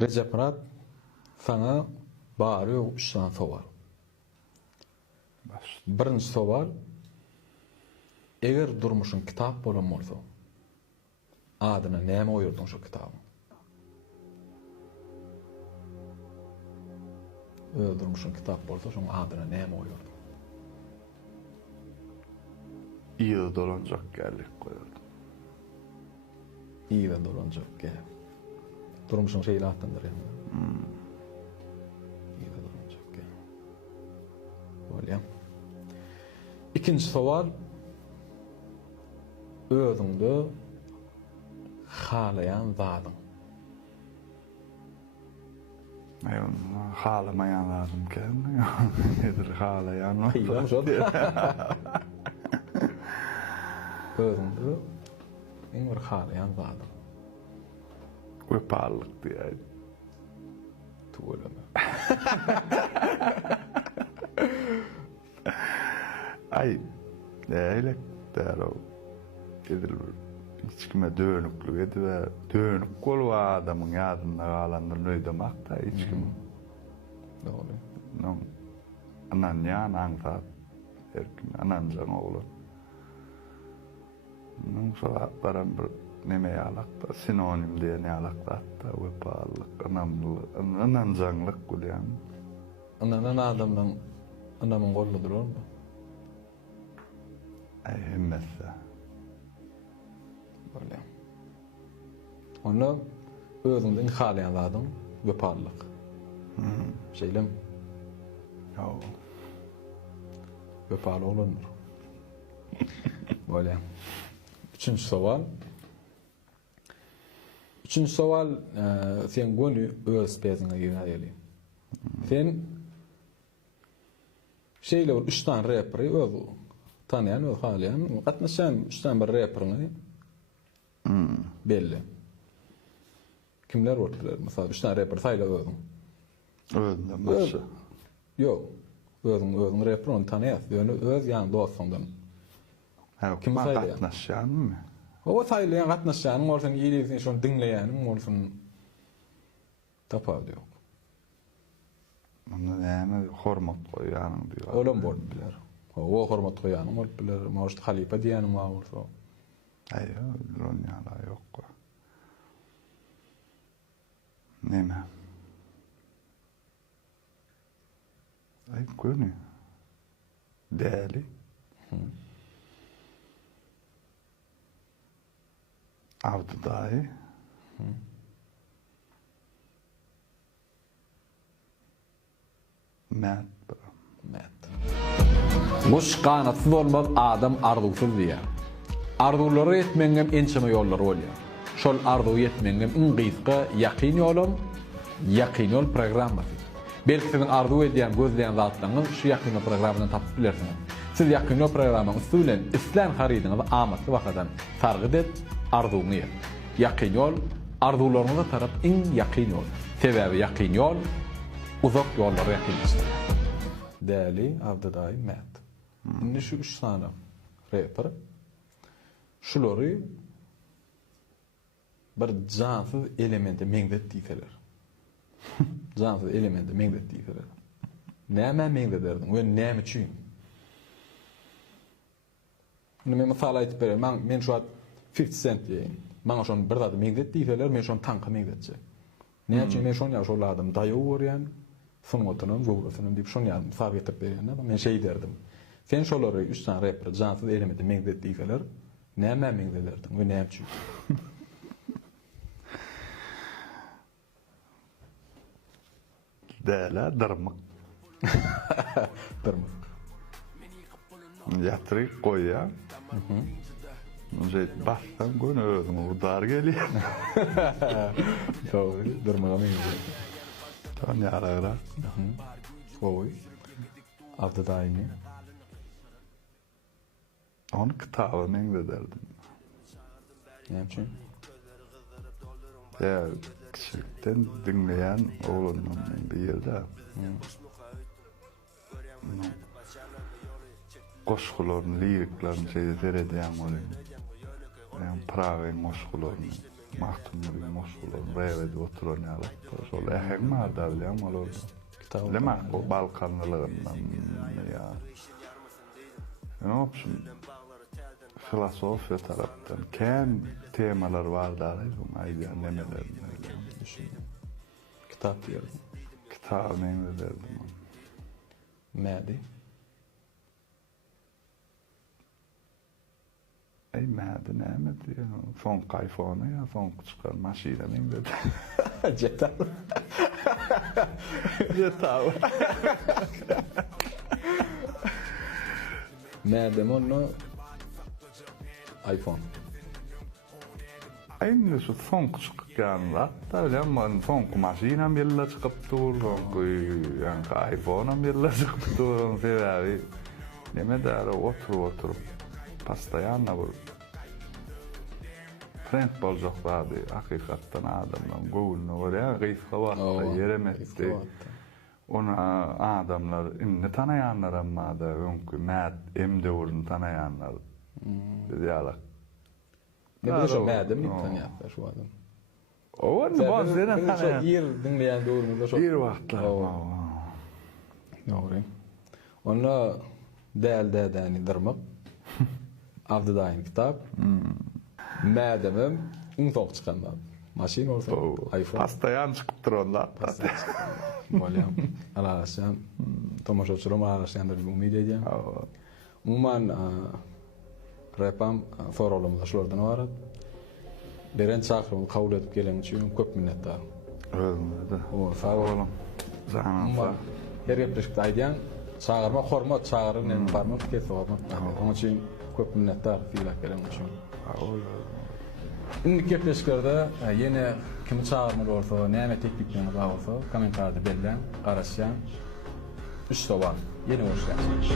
Recep Murat, sana bari 3 tane sowal. Birinci sowal, eger durmuşun kitap bolan bolsa, adyna näme goýardın şu kitabyň? Durmuşun kitap bolsa, şoň adyna näme goýardın? İyi dolanjak gellik koyardım. İyi ve dolanjak gel. Durmuşun şeýle atdandyr ýa-ni. İyi ve dolanjak gel. Bolýar. İkinci sowal, özüňde halayan zadyň. Halamayan lazım ken. Nedir halayan? Hıýlam şol. Özüňde iň bir halayan zadyň. Köpallyk diýär. Tuğulama. Ay, nälik däro. Edil hiç kime dönüklük edi ve dönük bolup adamyň ýadynda galandyr nöýdemek da hiç kim. Doğru. No. Anan ýan aňsat. Erkin ananjaň ogly. Nung sola param bir neme ýalakda sinonim diýen ýalakda wepallyk, ananjaňlyk bolýan. Anan adamdan anamyň golly durarmy? Ay hemmetse. Bolýar. Onda özüňden halayan zadyň wepallyk. Şeýlem. Ýa. Wepal olandyr. Bolýar. Üçüncü sowal. Üçüncü sowal, sen gönü öz peziňe ýigýärli. Sen şeýle 3 tane raperi öz tanýan, öz halayan, gatnaşan 3 tane bir raperiňi belli. Kimler bolýar? Mesela 3 tane raper saýla özüň. Özünde maşa. Yok. Özüň reperini tanýas. Öz ýany dostundan. Ha, Kim saýla? gatnaşýanmy? O saýlayan gatnaşýanyň bolsun, ýylysyny şonu dinleýäniň bolsun. Tapar ýok. Onda näme hormat goýýanyň diýär. Olam bolup biler. O hormat goýanyň bolup biler. Maşdy halipa diýäniň bolsa. Ay, Lonyala ýok. Näme? Ay, gönü. Däli. Avdıday. Mät. Muş ganatsız olmaz adam arzuksuz diýär. Arzulary etmeňem ençeme ýollary bolýar. Şol arzuwy etmeňem iň gysga ýaqyn ýolum, ýaqyn ýol programmasy. Belki sizin arzu edýän, gözleýän zatlaryňyz şu ýaqyn ýol programmadan tapyp bilersiňiz. Siz ýaqyn ýol programmasyny üstünden islen haridyňyzy amatly wagtdan sargyt et, arzuňy ýet. Ýaqyn ýol arzularyňyza tarap iň ýaqyn ýol. Sebäbi ýaqyn ýol uzak ýollary ýaqynlaşdyr. Däli Abduday Mät. Indi şu 3 tane rapper şulary bir jansız elementi meňzet diýseler. Jansız elementi meňzet diýseler. Näme meňzet derdiň we näme üçin? Men mesala aýtyp berem. Men şu 50 cent diýen. Maňa şonu bir zat meňzet diýseler, men şonu tanka meňzetjek. Näme üçin men şonu ýaşoladım? Daýaw görýän, şonuň oturan gowrasynym diýip şonu ýazdım, sar getip berýän. Men şeý derdim. Sen şolary 3 tane rapper jansız elementi meňzet diýseler, näme meňzetlerdiň we näme üçin? Däle dırmyk. Dırmyk. Ýatryk goýýa. Jeit bassan gönü özüň udar gelýär. Doğru, dırmyga meňzet. Tan ýara. Oy. Abdudaýmy. Onu kitaby meňzederdim. Näme üçin? Ya küçükten dinleyen oğlunun bir yerde. Koşkuların, liriklerini seyrediyen olayım. Yani Prag'ın koşkularını mahtumluğu moşgulun revedi oturan yalıp şol eheng marda bilen olur. Kitap. Lemak o Balkanlılığından ya. Ne yapayım? Filosofiya taraftan ken temalar var da ayda nemelerini Düşün. Kitap diyorum. kitap neyini derdim. Mädi. Ey mädi näme diýär? Fon iPhone ya, fon çıkar maşina neyini derdim. Jetal. Jetal. Mädi onu iPhone. Aynı şu fon çıkan hatta öyle ama fon maşina billa çıkıp dur, fon yani iPhone'am billa çıkıp dur, sebebi neme der oturup pastayanla bu trend bolacaklardı hakikaten adamlar goğulunu oraya gıyfka vatta yeremetti. Ona adamlar inni tanayanlar amma da önkü mät emde urun tanayanlar dedi alak. Ne bu şu mädi mi tanıyaplar şu adam? O var mı bazıları tanayan? Yer dinleyen doğru da şu. Bir vaktlar. Doğru. Onu değerli dırmak. Avdıdayın kitap. Mädemim ung çıkanlar. Maşin olsa iPhone. Pastayan çıkıp duranlar. Bolyam. Alaşan. Tomaşoçurum alaşan da bir umid edeyim. Umuman repam sorulumda şolordan varat. Beren çağırım kabul edip gelen için köp minnettar. Ölmedi. O sağ olun. Zaman sağ. Her yapışık aydiyan çağırma hormat çağırın en parmak kes hormat. Onun için köp minnettar fiilak gelen için. İndi kepleşklerde yine kimi çağırmalı olsa, näme tekliplerine bağlı olsa komentarda belirlen, garaşyan, üç toban. Yeni hoş geldiniz.